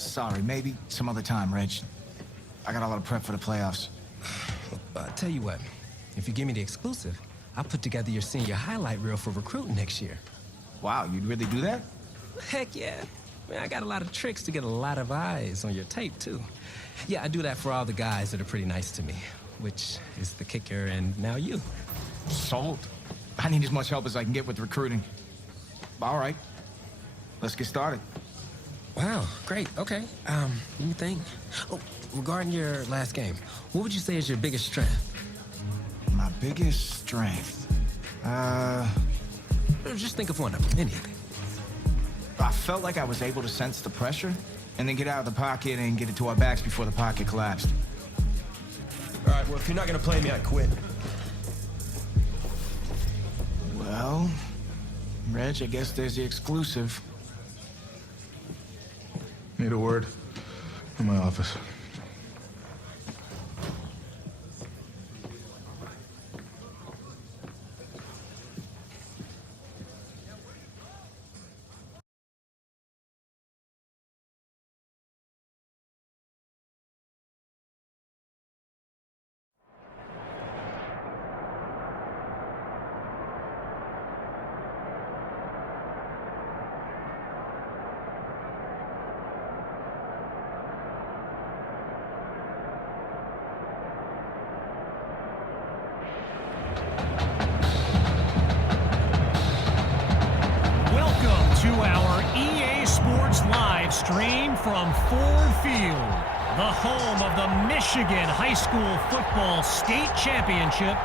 Sorry, maybe some other time, Reg. I got a lot of prep for the playoffs. Tell you what, if you give me the exclusive, I'll put together your senior highlight reel for recruiting next year. Wow, you'd really do that? Heck yeah. Man, I got a lot of tricks to get a lot of eyes on your tape, too. Yeah, I do that for all the guys that are pretty nice to me, which is the kicker and now you. Sold. I need as much help as I can get with recruiting. All right. Let's get started. Wow, great. Okay. Let me think. Oh, regarding your last game, what would you say is your biggest strength? My biggest strength? Just think of one of them, anything. I felt like I was able to sense the pressure and then get out of the pocket and get it to our backs before the pocket collapsed. All right, well, if you're not gonna play me, I quit. Well, Reg, I guess there's the exclusive. Need a word? In my office. To our EA Sports live stream from Ford Field, the home of the Michigan High School Football State Championship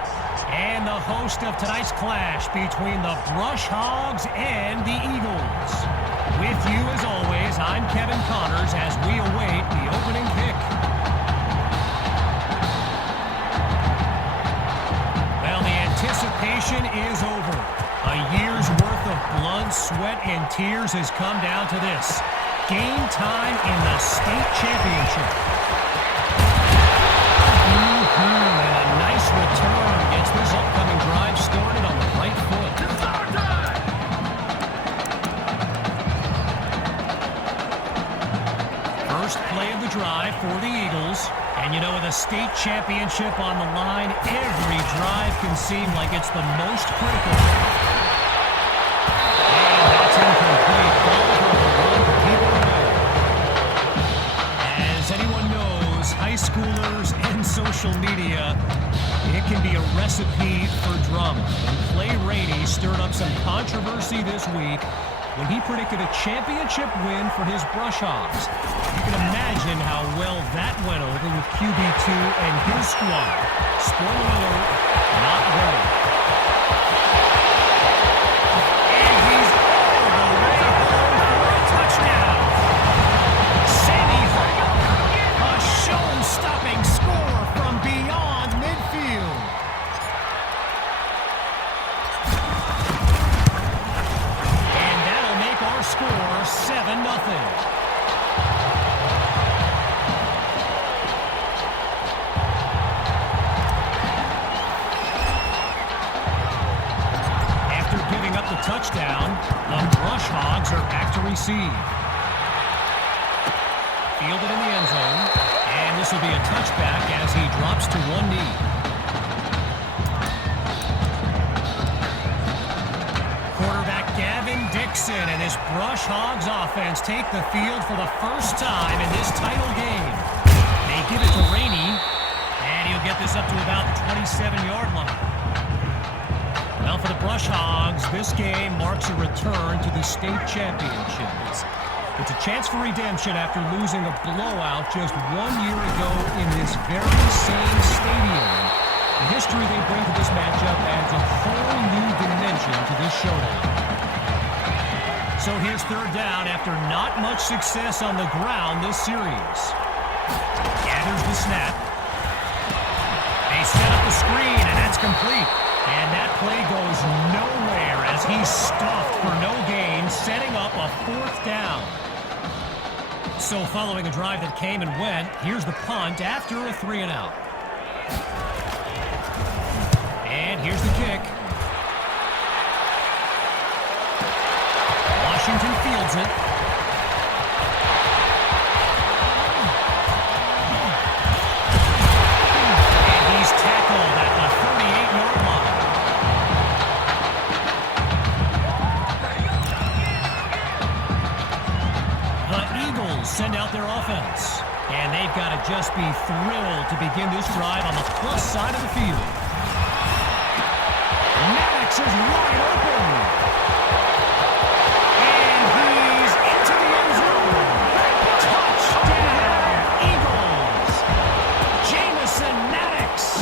and the host of tonight's clash between the Brush Hogs and the Eagles. With you as always, I'm Kevin Connors as we await the opening kick. Well, the anticipation is over. A year's worth of blood, sweat, and tears has come down to this. Game time in the state championship. And a nice return gets this upcoming drive started on the right foot. First play of the drive for the Eagles. And you know, with a state championship on the line, every drive can seem like it's the most critical. As anyone knows, high schoolers and social media, it can be a recipe for drama. And Clay Rainey stirred up some controversy this week when he predicted a championship win for his Brush Hogs. You can imagine how well that went over with QB2 and his squad. Spoiler alert, not winning. Stopping score from beyond midfield. And that'll make our score 7-0. After giving up the touchdown, the Brush Hogs are back to receive. Fielded in the end zone. And this will be a touchback as he drops to one knee. Quarterback Gavin Dixon and his Brush Hogs offense take the field for the first time in this title game. They give it to Rainey, and he'll get this up to about the 27-yard line. Well, for the Brush Hogs, this game marks a return to the state championships. It's a chance for redemption after losing a blowout just 1 year ago in this very same stadium. The history they bring to this matchup adds a whole new dimension to this showdown. So here's third down after not much success on the ground this series. Gathers the snap. They set up the screen, and that's complete. And that play goes nowhere as he's stuffed for no gain, setting up a fourth down. So following a drive that came and went, here's the punt after a 3-and-out. And here's the kick. Washington fields it. send out their offense. And they've got to just be thrilled to begin this drive on the plus side of the field. Maddox is wide open. And he's into the end zone. Touchdown, Eagles. Jamison Maddox.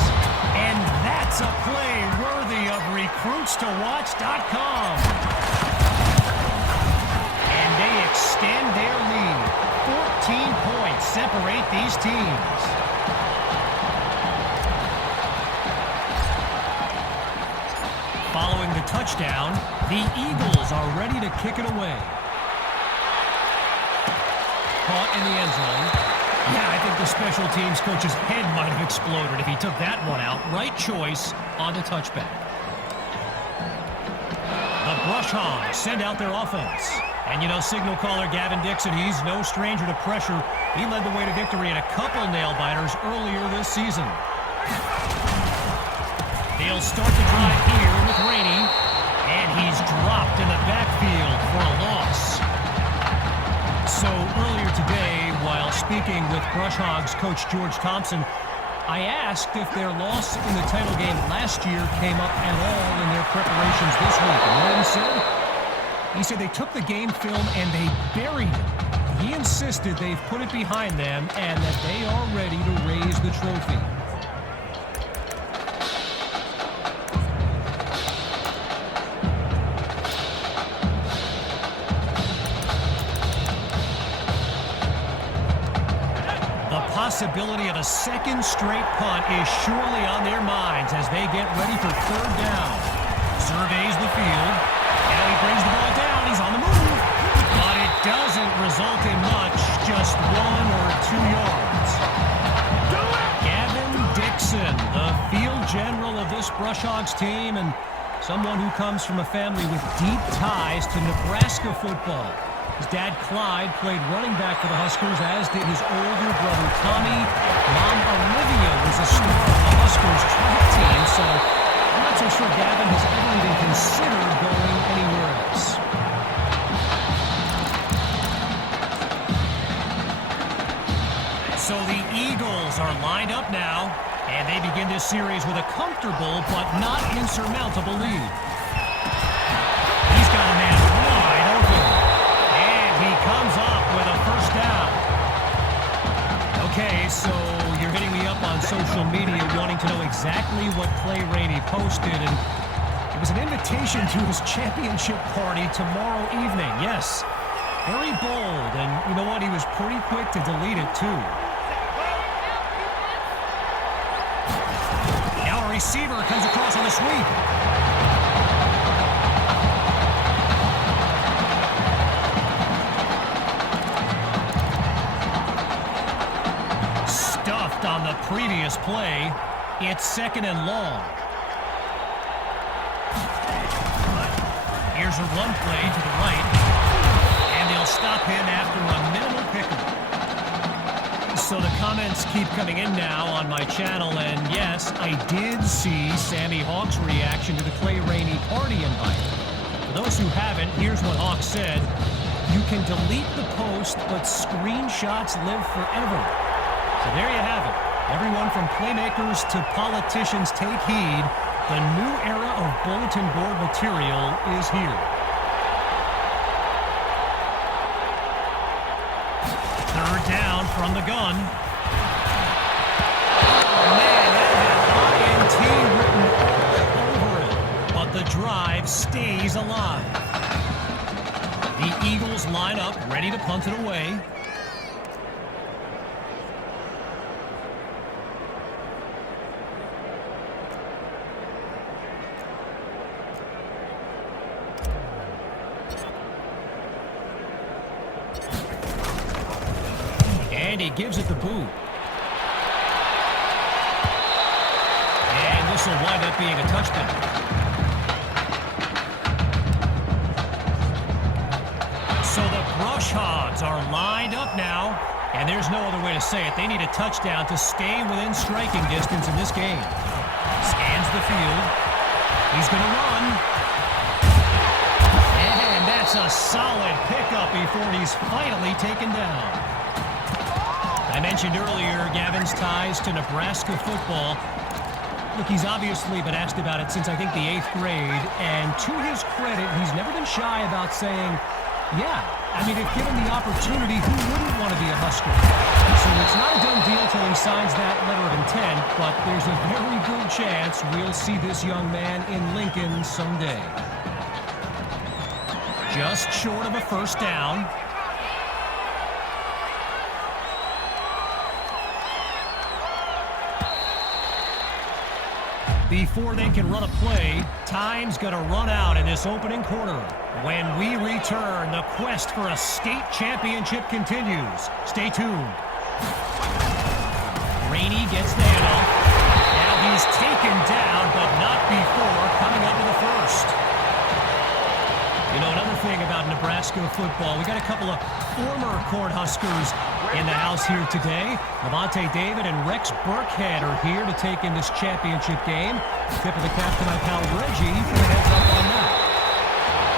And that's a play worthy of recruitstowatch.com. And they extend their lead. 14 points separate these teams. Following the touchdown, the Eagles are ready to kick it away. Caught in the end zone. Yeah, I think the special teams coach's head might have exploded if he took that one out. Right choice on the touchback. The Brush Hogs send out their offense. And you know, signal caller Gavin Dixon, he's no stranger to pressure. He led the way to victory in a couple nail-biters earlier this season. They'll start the drive here with Rainey. And he's dropped in the backfield for a loss. So earlier today, while speaking with Brush Hogs coach George Thompson, I asked if their loss in the title game last year came up at all in their preparations this week. And you know what he said? He said they took the game film and they buried it. He insisted they've put it behind them and that they are ready to raise the trophy. The possibility of a second straight punt is surely on their minds as they get ready for third down. Surveys the field. Now he brings the ball down. He's on the move. But it doesn't result in much. Just 1 or 2 yards. Gavin Dixon, the field general of this Brush Hogs team and someone who comes from a family with deep ties to Nebraska football. His dad, Clyde, played running back for the Huskers, as did his older brother, Tommy. Mom, Olivia, was a star of the Huskers track team, so I'm not so sure Gavin has ever even considered going anywhere else. So the Eagles are lined up now, and they begin this series with a comfortable but not insurmountable lead. He's got a man wide open, and he comes up with a first down. Okay, so you're hitting me up on social media wanting to know exactly what Clay Rainey posted, and it was an invitation to his championship party tomorrow evening. Yes, very bold, and you know what? He was pretty quick to delete it, too. Now a receiver comes across on the sweep. Stuffed on the previous play. It's 2nd and long. Here's a run play to the right, and they'll stop him after a minimal pickup. So the comments keep coming in now on my channel, and yes, I did see Sammy Hawk's reaction to the Clay Rainey party invite. For those who haven't, here's what Hawk said. You can delete the post, but screenshots live forever. So there you have it. Everyone from playmakers to politicians, take heed. The new era of bulletin board material is here. Third down from the gun. Oh, man, that had INT written all over it. But the drive stays alive. The Eagles line up, ready to punt it away. And he gives it the boot. And this will wind up being a touchback. So the Brush Hogs are lined up now, and there's no other way to say it. They need a touchdown to stay within striking distance in this game. Scans the field. He's going to run. And that's a solid pickup before he's finally taken down. I mentioned earlier Gavin's ties to Nebraska football. Look, he's obviously been asked about it since, I think, the 8th grade, and to his credit, he's never been shy about saying, yeah, I mean, if given the opportunity, who wouldn't want to be a Husker? So it's not a done deal till he signs that letter of intent, but there's a very good chance we'll see this young man in Lincoln someday. Just short of a first down. Before they can run a play, time's going to run out in this opening quarter. When we return, the quest for a state championship continues. Stay tuned. Rainey gets the handoff. Now he's taken down, but not before coming up to the first. You know, another thing about Nebraska football, we got a couple of former Cornhuskers in the house here today. Levante David and Rex Burkhead are here to take in this championship game. Tip of the cap to my pal Reggie for the heads up on that.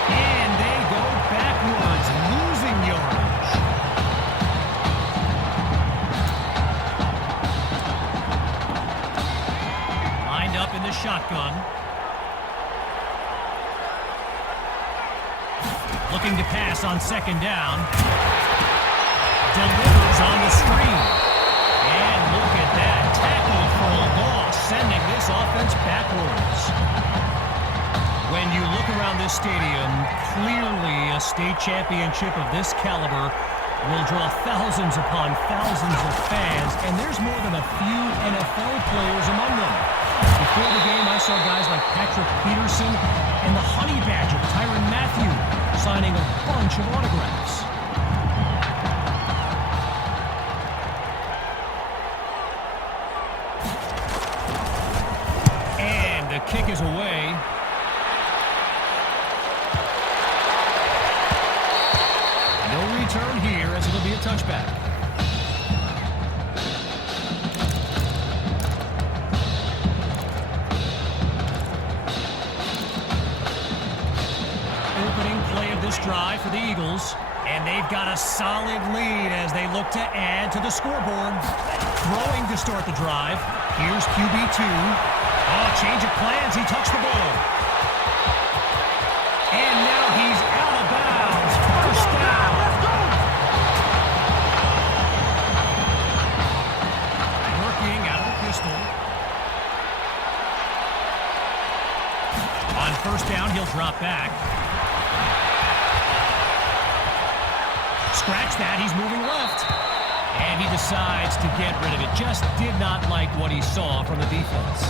And they go backwards, losing yardage. Lined up in the shotgun. Looking to pass on second down. Delivers on the screen. And look at that. Tackle for a loss, sending this offense backwards. When you look around this stadium, clearly a state championship of this caliber will draw thousands upon thousands of fans, and there's more than a few NFL players among them. Before the game, I saw guys like Patrick Peterson and the Honey Badger, Tyrann Mathieu, signing a bunch of autographs. And the kick is away. No return here, as it'll be a touchback. Opening play of this drive for the Eagles. And they've got a solid lead as they look to add to the scoreboard. Throwing to start the drive. Here's QB2. Oh, change of plans. He touched the ball. And now he's out of bounds. First down. Working out of the pistol. On first down, he'll drop back. Scratch that, he's moving left. And he decides to get rid of it. Just did not like what he saw from the defense.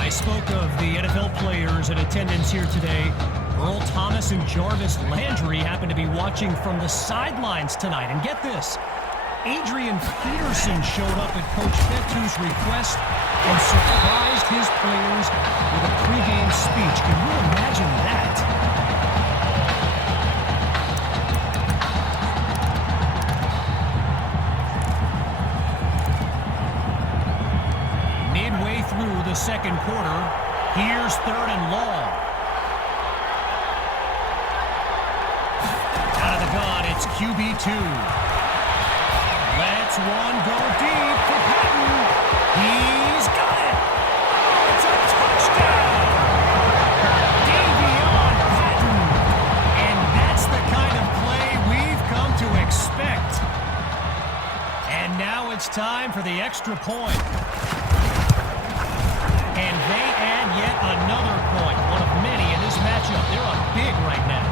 I spoke of the NFL players in attendance here today. Earl Thomas and Jarvis Landry happen to be watching from the sidelines tonight. And get this, Adrian Peterson showed up at Coach Fetu's request and surprised his players with a pregame speech. Can you imagine that? Through the second quarter, here's third and long. Out of the gun, it's QB2. Let's one go deep for Patton. He's got it. It's a touchdown. Davion Patton. And that's the kind of play we've come to expect. And now it's time for the extra point. And they add yet another point, one of many in this matchup. They're up big right now.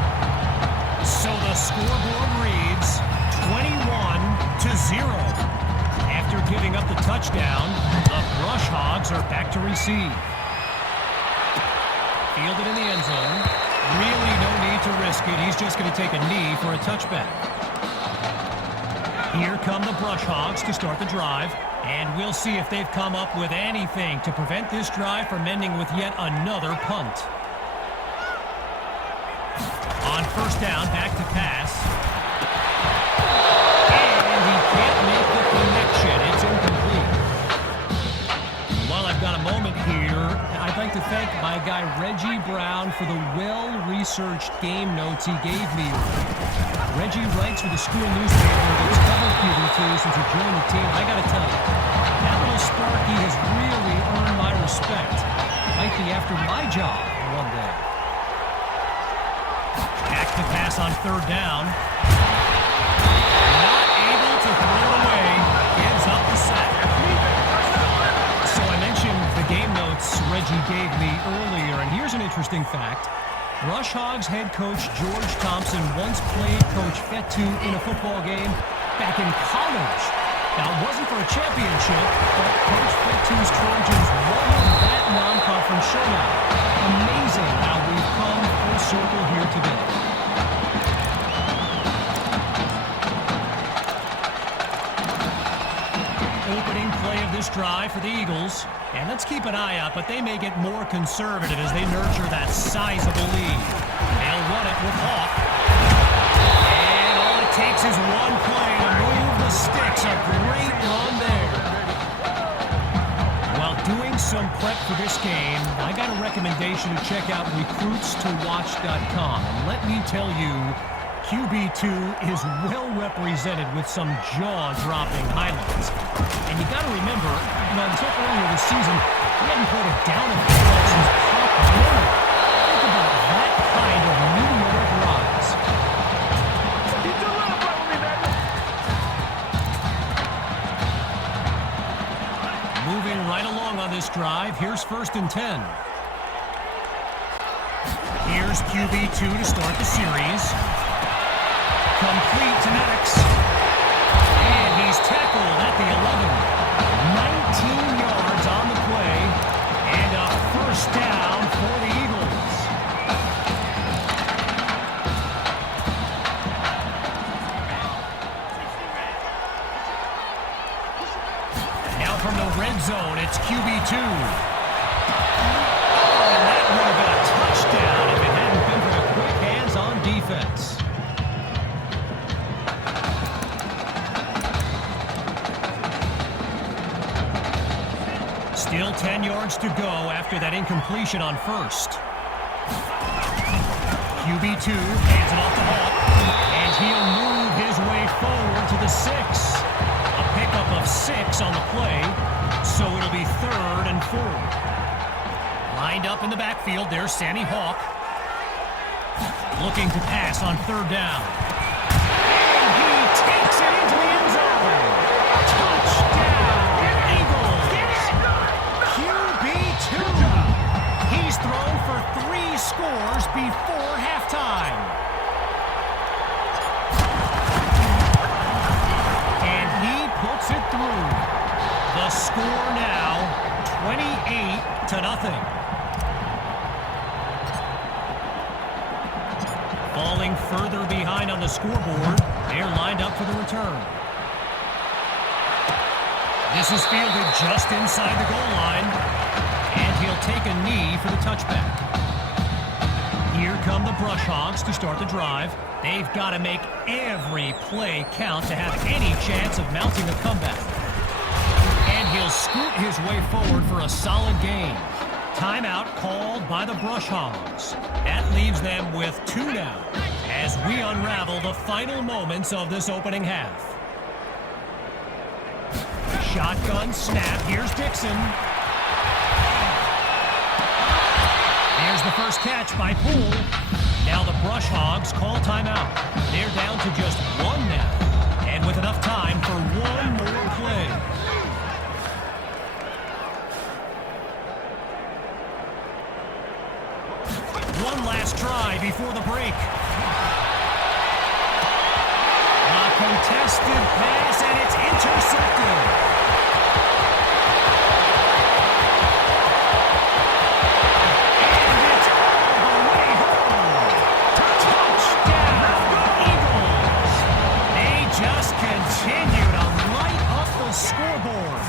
So the scoreboard reads 21-0. After giving up the touchdown, the Brush Hogs are back to receive. Fielded in the end zone. Really no need to risk it. He's just going to take a knee for a touchback. Here come the Brush Hogs to start the drive. And we'll see if they've come up with anything to prevent this drive from ending with yet another punt. On first down, back to pass. And he can't make the connection. It's incomplete. While I've got a moment here, I'd like to thank my guy Reggie Brown for the well-researched researched game notes he gave me. Reggie writes for the school newspaper that's covered QB2 since he joined the team. I gotta tell you, that little Sparky has really earned my respect. Might be after my job one day. Back to pass on third down. Not able to throw it away. Gives up the sack. So I mentioned the game notes Reggie gave me earlier, and here's an interesting fact. Rush Hogs head coach George Thompson once played Coach Fetu in a football game back in college. Now, it wasn't for a championship, but Coach Fetu's Trojans won that non-conference showdown. Amazing how we've come full circle here today. Opening play of this drive for the Eagles. And let's keep an eye out, but they may get more conservative as they nurture that sizable lead. They'll run it with Hawk. And all it takes is one play to move the sticks. A great run there. While doing some prep for this game, I got a recommendation to check out recruitstowatch.com. And let me tell you, QB2 is well represented with some jaw-dropping highlights. And you got to remember, until earlier this season, he hadn't played a down in the NFL since Pop Warner. Think about that kind of meteoric rise. Moving right along on this drive, here's 1st and 10. Here's QB2 to start the series. Complete to Maddox. And he's tackled at the 11. 19 yards on the play. And a first down for the Eagles. Now from the red zone, it's QB2. And that would have been a touchdown if it hadn't been for the quick hands on defense. Still 10 yards to go after that incompletion on first. QB2 hands it off to Hawk, and he'll move his way forward to the 6. A pickup of 6 on the play, so it'll be 3rd and 4. Lined up in the backfield, there's Sammy Hawk. Looking to pass on 3rd down. And he takes it into the end zone. Touchdown, Eagles. QB2. He's thrown for 3 scores before halftime. And he puts it through. The score now 28-0. Falling further behind on the scoreboard, they're lined up for the return. This is fielded just inside the goal line, and he'll take a knee for the touchback. Here come the Brush Hogs to start the drive. They've got to make every play count to have any chance of mounting a comeback. And he'll scoot his way forward for a solid gain. Timeout called by the Brush Hogs. That leaves them with 2 now as we unravel the final moments of this opening half. Shotgun snap. Here's Dixon. There's the first catch by Poole. Now the Brush Hogs call timeout. They're down to just 1 now, and with enough time for 1 more play. One last try before the break. A contested pass, and it's intercepted. And it's all the way home. Touchdown, Eagles. They just continue to light up the scoreboard.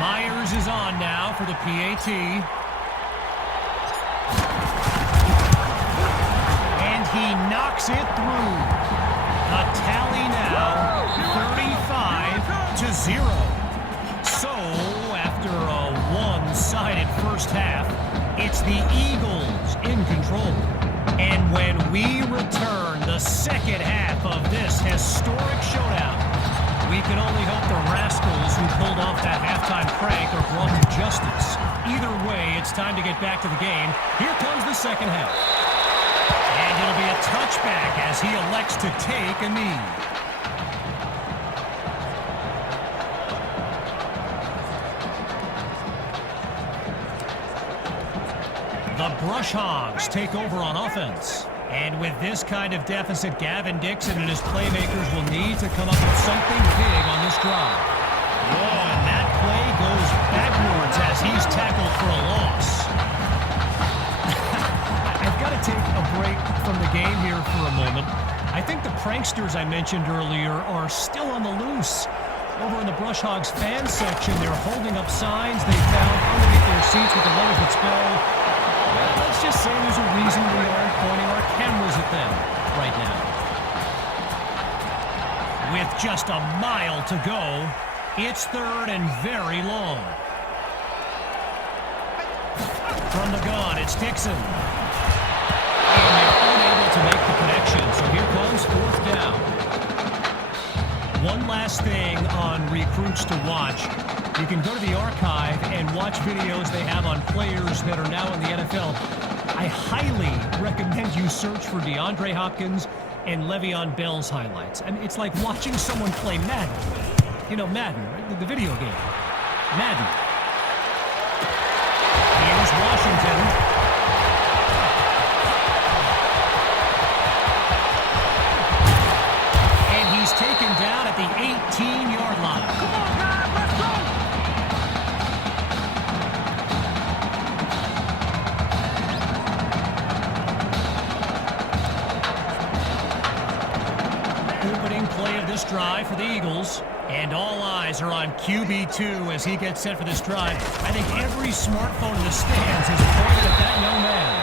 Myers is on now for the PAT. He knocks it through. The tally now 35-0. So, after a one-sided first half, it's the Eagles in control. second half of this historic showdown. We can only hope the rascals who pulled off that halftime prank are brought to justice. Either way, it's time to get back to the game. Here comes the second half. And it'll be a touchback as he elects to take a knee. The Brush Hogs take over on offense. And with this kind of deficit, Gavin Dixon and his playmakers will need to come up with something big on this drive. Whoa, and that play goes backwards as he's tackled for a loss. I've got to take a break from the game here for a moment. I think the pranksters I mentioned earlier are still on the loose. Over in the Brush Hogs fan section, they're holding up signs they found underneath their seats with the letters that spell, well, let's just say there's a reason we aren't pointing our cameras at them right now. With just a mile to go, it's third and very long. From the gun, it's Dixon. And they're unable to make the connection, so here comes fourth down. One last thing on recruits to watch. You can go to the archive and watch videos they have on players that are now in the NFL. I highly recommend you search for DeAndre Hopkins and Le'Veon Bell's highlights. I mean, it's like watching someone play Madden. You know, Madden, right? The video game. Madden. Here's Washington. And he's taken down at the 18-yard line. Come on, guys, let's go! Opening play of this drive for the Eagles. And all eyes are on QB2 as he gets set for this drive. I think every smartphone in the stands is pointed at that young man.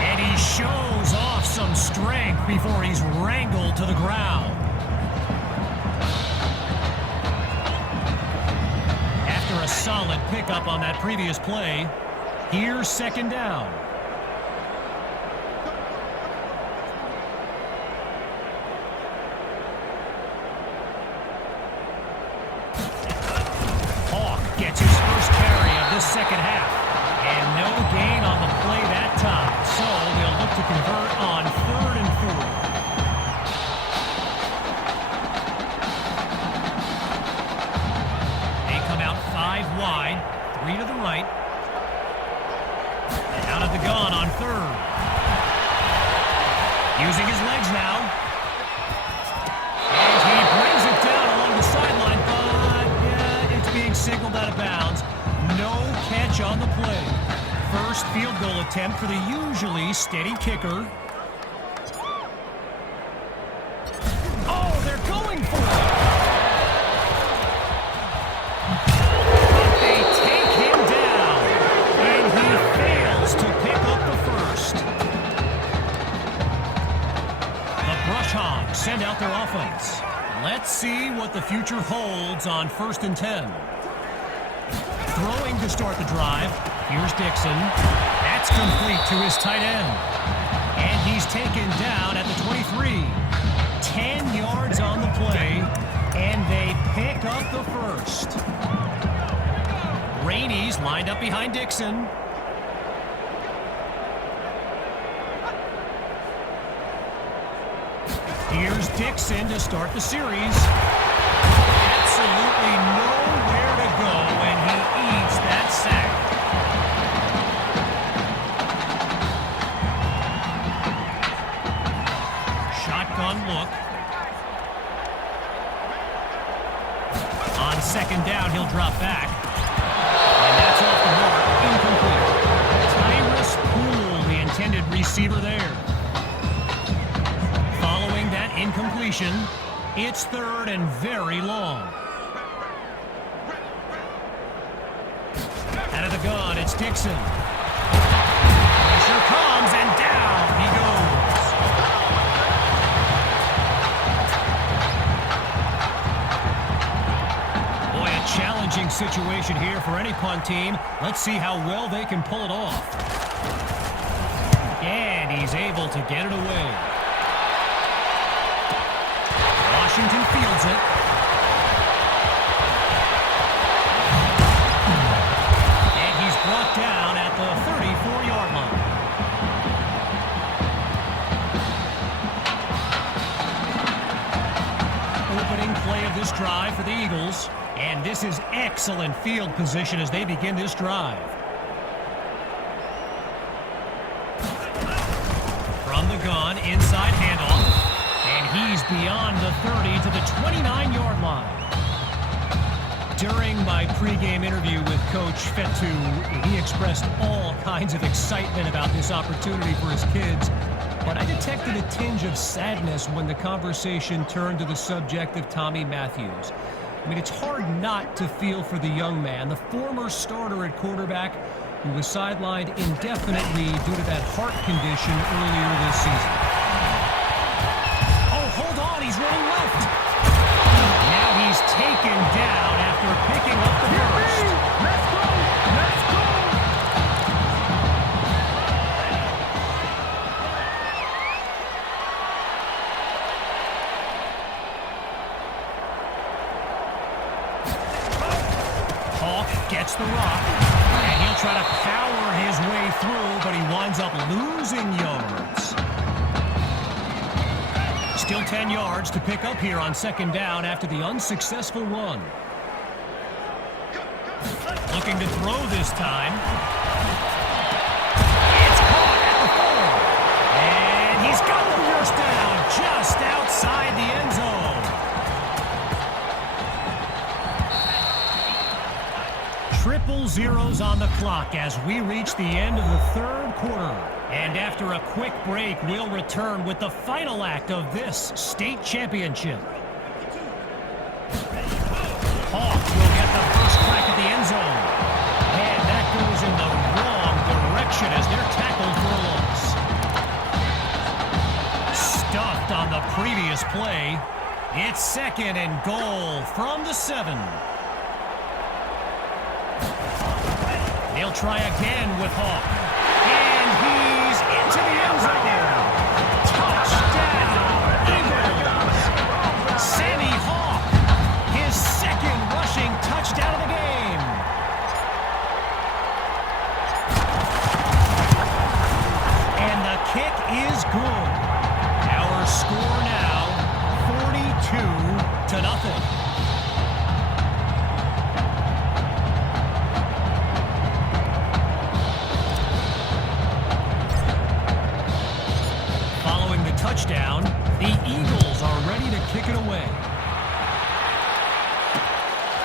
And he shows off some strength before he's wrangled to the ground. After a solid pickup on that previous play, here's second down. Gets his first carry of this second half. And no gain on the play that time. So they'll look to convert on 3rd and 4. They come out 5 wide, 3 to the right. Out of the gun on 3rd. Using his legs now. And he brings it down along the sideline. Signaled out of bounds. No catch on the play. First field goal attempt for the usually steady kicker. Oh, they're going for it. But they take him down. And he fails to pick up the first. The Brush Hogs send out their offense. Let's see what the future holds on 1st and 10. Throwing to start the drive. Here's Dixon. That's complete to his tight end. And he's taken down at the 23. 10 yards on the play, and they pick up the first. Rainey's lined up behind Dixon. Here's Dixon to start the series. Absolutely nowhere to go, and he eats that sack. Shotgun look. On second down, he'll drop back. And that's off the mark. Incomplete. Tyrus Poole, the intended receiver there. Following that incompletion, it's 3rd and very long. Out of the gun, it's Dixon. Pressure comes, and down he goes. Boy, a challenging situation here for any punt team. Let's see how well they can pull it off. And he's able to get it away. Washington fields it. And he's brought down at the 34-yard line. Opening play of this drive for the Eagles. And this is excellent field position as they begin this drive. From the gun, inside handoff. And he's beyond the 30 to the 29-yard line. During my pregame interview with Coach Fetu, he expressed all kinds of excitement about this opportunity for his kids. But I detected a tinge of sadness when the conversation turned to the subject of Tommy Matthews. I mean, it's hard not to feel for the young man, the former starter at quarterback, who was sidelined indefinitely due to that heart condition earlier this season. Oh, hold on, he's running left. Now he's taken down after picking up the first. Let's go! Let's go! Gets the rock, and he'll try to power his way through, but he winds up losing yards. Still 10 yards to pick up here on second down after the unsuccessful run. Looking to throw this time. It's caught at the 4. And he's got the first down just outside the end zone. Triple zeros on the clock as we reach the end of the third quarter. And after a quick break, we'll return with the final act of this state championship. Hawk will get the first crack at the end zone. And that goes in the wrong direction as they're tackled for a loss. Stuffed on the previous play. It's second and goal from the 7. They'll try again with Hawk. And he's into the end zone. Touchdown, Eagles. Sammy Hawk, his second rushing touchdown of the game. And the kick is good. Our score now, 42-0. Touchdown, the Eagles are ready to kick it away.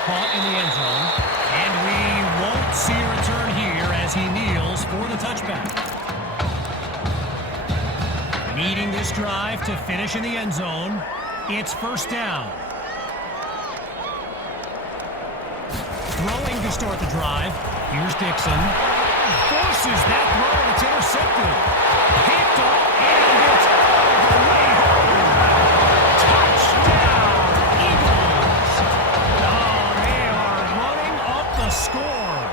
Caught in the end zone, and we won't see a return here as he kneels for the touchback. Needing this drive to finish in the end zone, it's first down. Throwing to start the drive, here's Dixon. Forces that throw, and it's intercepted. Picked off, and it's all the way home. Touchdown, Eagles. Oh, they are running up the score.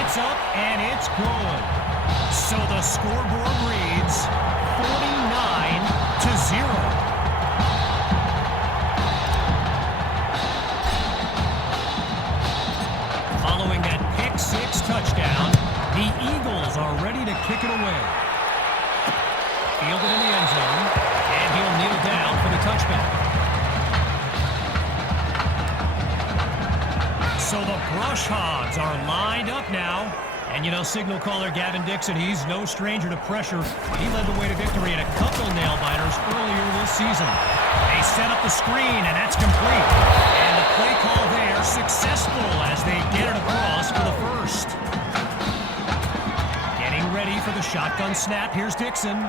It's up, and it's good. So the scoreboard reads 49-0. Following that pick-6 touchdown, the Eagles are ready to kick it away. Fielded in the end zone, and he'll kneel down for the touchback. So the Brush Hogs are lined up now. And you know, signal caller Gavin Dixon, he's no stranger to pressure. He led the way to victory in a couple nail-biters earlier this season. They set up the screen, and that's complete. And the play call there successful as they get it across for the first. Getting ready for the shotgun snap. Here's Dixon.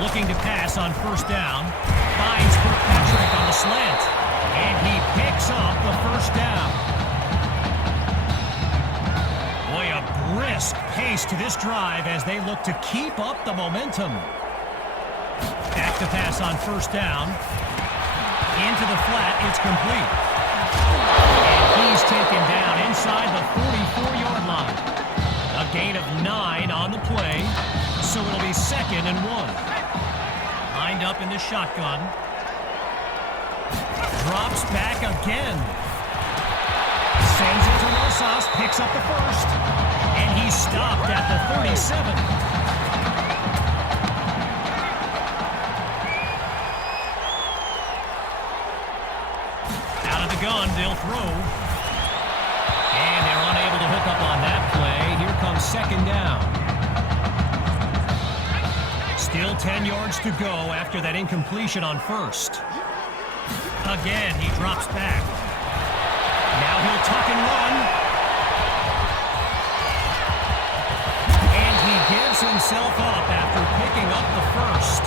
Looking to pass on first down. Finds Kirkpatrick on the slant. And he picks up the first down. Boy, a brisk pace to this drive as they look to keep up the momentum. Back to pass on first down. Into the flat, it's complete. And he's taken down inside the 44-yard line. A gain of 9 on the play. 2nd and 1. Lined up in the shotgun. Drops back again. Sends it to Rosas, picks up the first. And he's stopped at the 37. Out of the gun, they'll throw. And they're unable to hook up on that play. Here comes 2nd down. Still 10 yards to go after that incompletion on first. Again, he drops back. Now he'll tuck and run. And he gives himself up after picking up the first.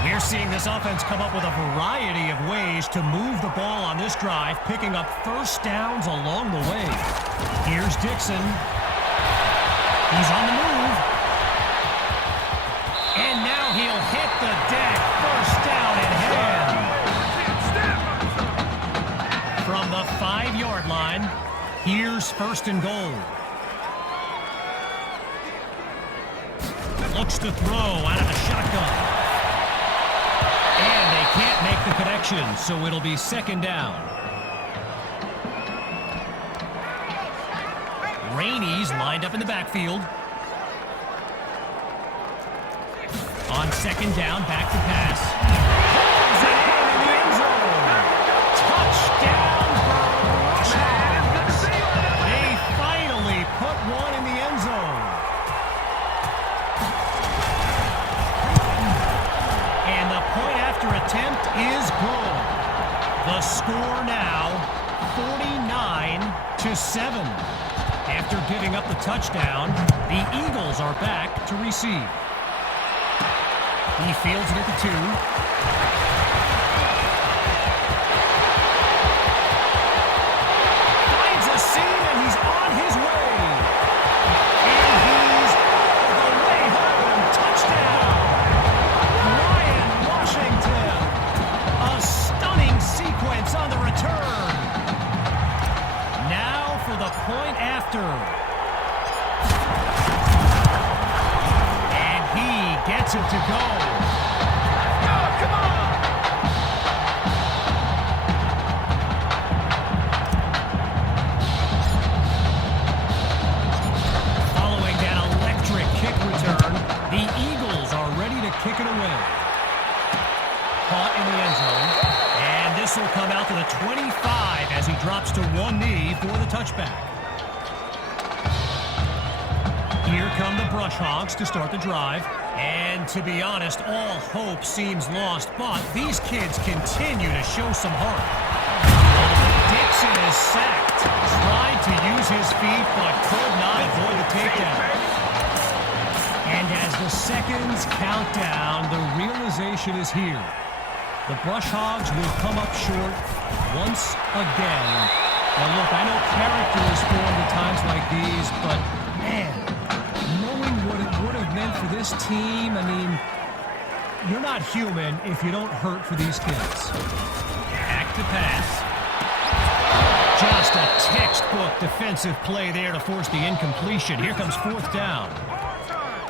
We're seeing this offense come up with a variety of ways to move the ball on this drive, picking up first downs along the way. Here's Dixon. He's on the move. And now he'll hit the deck. First down in hand. From the 5-yard line, here's 1st and goal. Looks to throw out of the shotgun. And they can't make the connection, so it'll be 2nd down. Rainey's lined up in the backfield. On 2nd down, back to pass. Pulls it in the end zone. Touchdown, Bushhawks. They finally put one in the end zone. And the point after attempt is good. The score now, 49-7. After giving up the touchdown, the Eagles are back to receive. He fields it at the 2. Finds a seam, and he's on his way. And he's all the way home. Touchdown. Ryan Washington. A stunning sequence on the return. Now for the point after. Gets it to go. Come on! Following that electric kick return, the Eagles are ready to kick it away. Caught in the end zone, and this will come out to the 25 as he drops to one knee for the touchback. Here come the Brushhawks to start the drive. And to be honest, all hope seems lost, but these kids continue to show some heart. Dixon is sacked. Tried to use his feet, but could not avoid the takedown. And as the seconds count down, the realization is here. The Brushhawks will come up short once again. Now look, I know character is formed at times like these, but man, knowing what it would have meant for this team, I mean, you're not human if you don't hurt for these kids. Back to pass. Just a textbook defensive play there to force the incompletion. Here comes 4th down.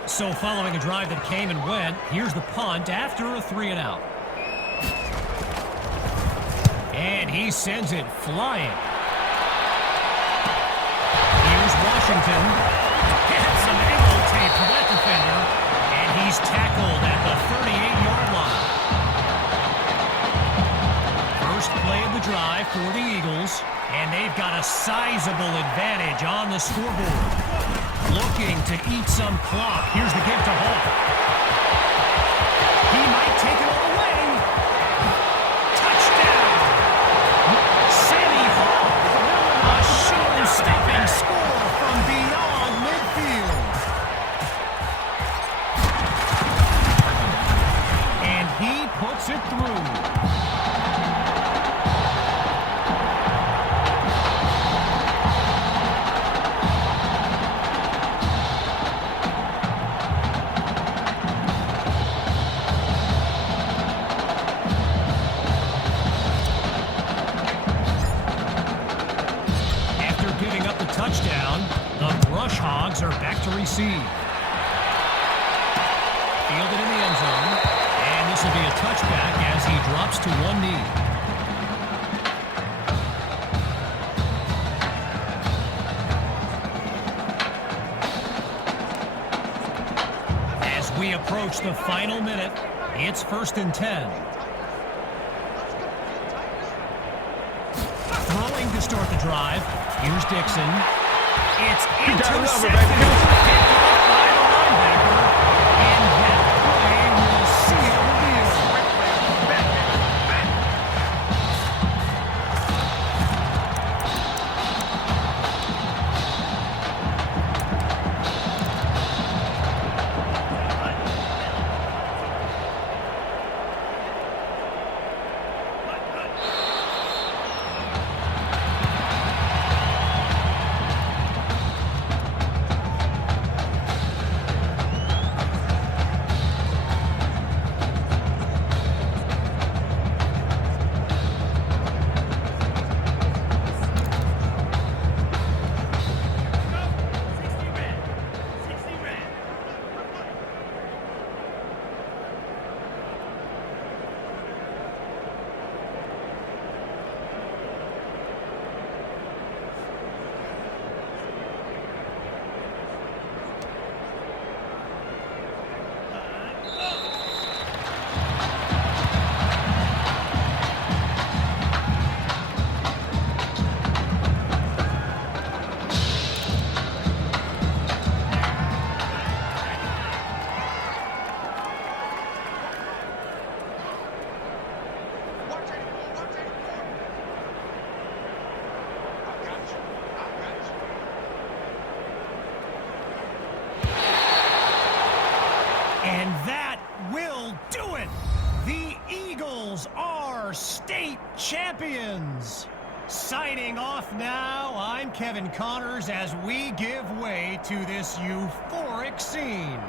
So following a drive that came and went, here's the punt after a 3-and-out. And he sends it flying. Here's Washington. Gets some ankle tape for that defender. And he's tackled at the 38-yard line. First play of the drive for the Eagles. And they've got a sizable advantage on the scoreboard. Looking to eat some clock. Here's the give to Hall. He might take it all the way. Touchdown! Sammy Hall. A show-stopping score from beyond midfield. And he puts it through. Touchdown. The Brushhawks are back to receive. fielded in the end zone. And this will be a touchback as he drops to one knee. As we approach the final minute, it's 1st and 10. Throwing to start the drive. Here's Dixon. It's intercepted. Picked off by the linebacker. And that play will seal the deal. And that will do it. The Eagles are state champions. Signing off now, I'm Kevin Connors as we give way to this euphoric scene.